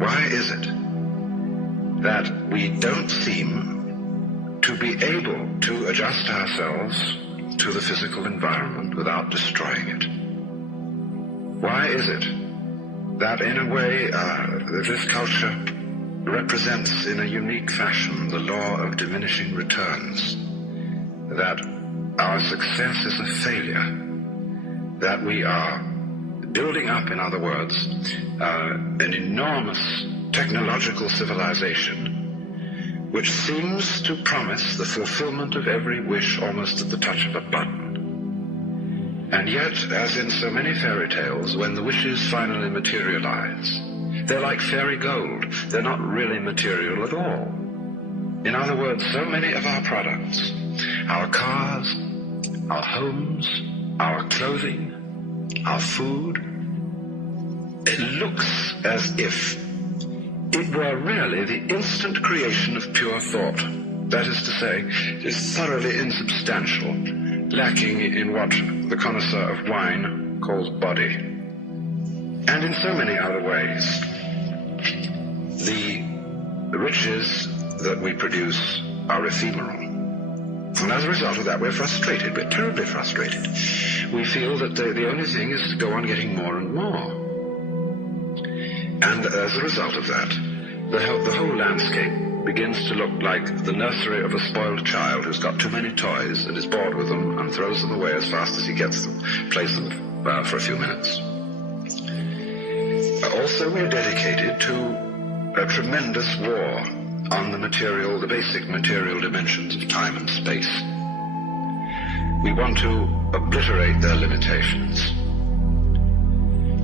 why is it that we don't seem to be able to adjust ourselves to the physical environment without destroying it? Why is it that in a way this culture represents in a unique fashion the law of diminishing returns, that our success is a failure, that we are building up, in other words, an enormous technological civilization which seems to promise the fulfillment of every wish almost at the touch of a button. And yet, as in so many fairy tales, when the wishes finally materialize, they're like fairy gold. They're not really material at all. In other words, so many of our products, our cars, our homes, our clothing, our food, it looks as if it were really the instant creation of pure thought. That is to say, it is thoroughly insubstantial, lacking in what the connoisseur of wine calls body. And in so many other ways, the riches that we produce are ephemeral. And as a result of that, we're frustrated. We're terribly frustrated. We feel that the only thing is to go on getting more and more. And as a result of that, the whole landscape begins to look like the nursery of a spoiled child who's got too many toys and is bored with them and throws them away as fast as he gets them, plays them for a few minutes. Also, we're dedicated to a tremendous war on the basic material dimensions of time and space. We want to obliterate their limitations.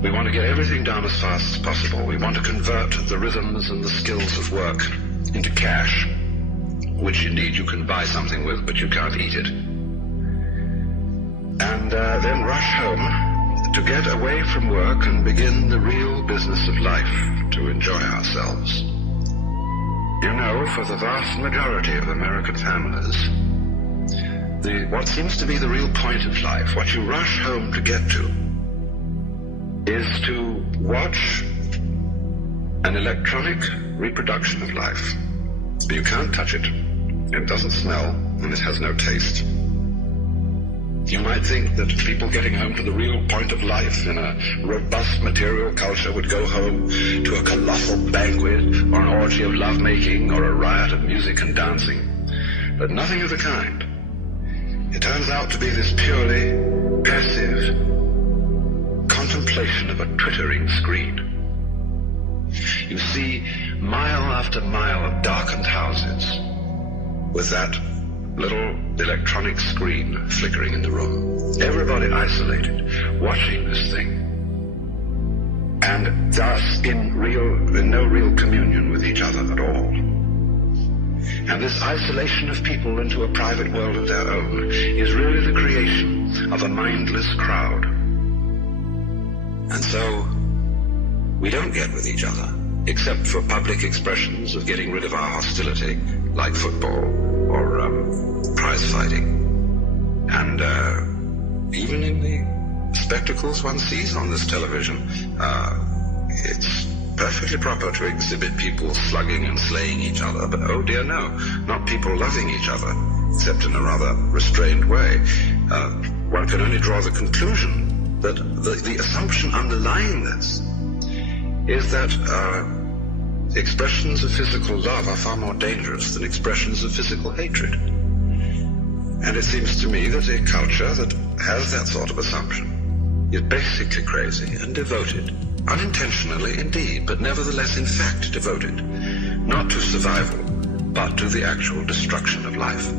We want to get everything done as fast as possible. We want to convert the rhythms and the skills of work into cash, which indeed you can buy something with, but you can't eat it. And then rush home to get away from work and begin the real business of life, to enjoy ourselves. You know, for the vast majority of American families, what seems to be the real point of life, what you rush home to get to, is to watch an electronic reproduction of life. You can't touch it. It doesn't smell, and it has no taste. You might think that people getting home to the real point of life in a robust material culture would go home to a colossal banquet or an orgy of lovemaking or a riot of music and dancing. But nothing of the kind. It turns out to be this purely passive contemplation of a twittering screen. You see mile after mile of darkened houses with that little electronic screen flickering in the room. Everybody isolated, watching this thing, and thus in no real communion with each other at all. And this isolation of people into a private world of their own is really the creation of a mindless crowd. And so we don't get with each other, except for public expressions of getting rid of our hostility, like football or prize fighting. And even in the spectacles one sees on this television, it's perfectly proper to exhibit people slugging and slaying each other, but oh dear no, not people loving each other, except in a rather restrained way. One can only draw the conclusion that the assumption underlying this is that expressions of physical love are far more dangerous than expressions of physical hatred. And it seems to me that a culture that has that sort of assumption is basically crazy and devoted, unintentionally indeed, but nevertheless in fact devoted, not to survival, but to the actual destruction of life.